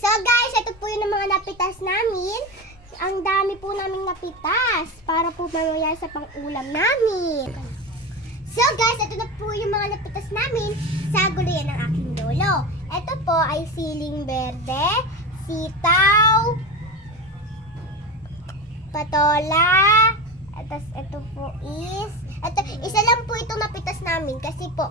So guys, ito po yung mga napitas namin. Ang dami po naming napitas para po mamaya sa pang-ulam namin. So guys, ito na po yung mga napitas namin sa gulayan ng aking lolo. Ito po ay siling berde, sitaw, patola, at ito po is, isa lang po itong napitas namin kasi po,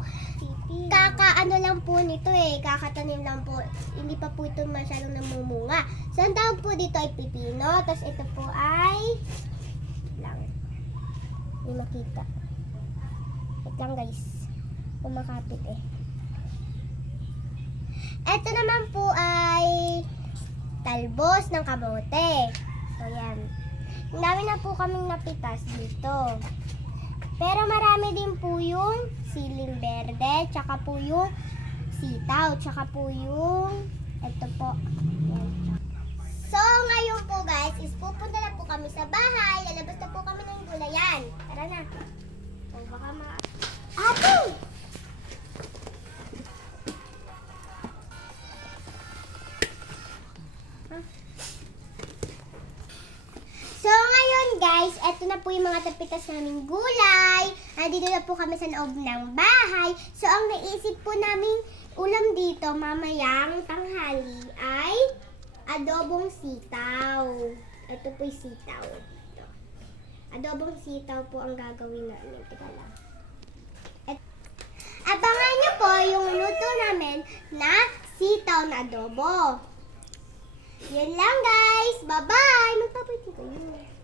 kakaano lang po nito kakatanim lang po, hindi pa po ito masyadong namumunga. So ang tawag po dito ay pipino, tapos ito po ay, hindi makita. Wait lang guys, kumakapit Ito naman po ay talbos ng kamote. So yan. Ang dami na po kaming napitas dito. Pero marami din po yung siling berde, tsaka po yung sitaw, tsaka po yung ito po. Yan. So ngayon po guys, is pupunta na po kami sa bahay. Lalabas na po kami ng gulayan. Tara na. O baka Ate! So ngayon guys, eto na po yung mga tapitas naming gulay. Nandito na po kami sa loob ng bahay. So ang naisip po naming ulam dito mamayang tanghali ay adobong sitaw. Ito po yung sitaw. Ito. Adobong sitaw po ang gagawin namin. Teka lang. Abangan niyo po yung luto namin na sitaw na adobo. Yan lang guys. Bye-bye. Magpapalit kayo.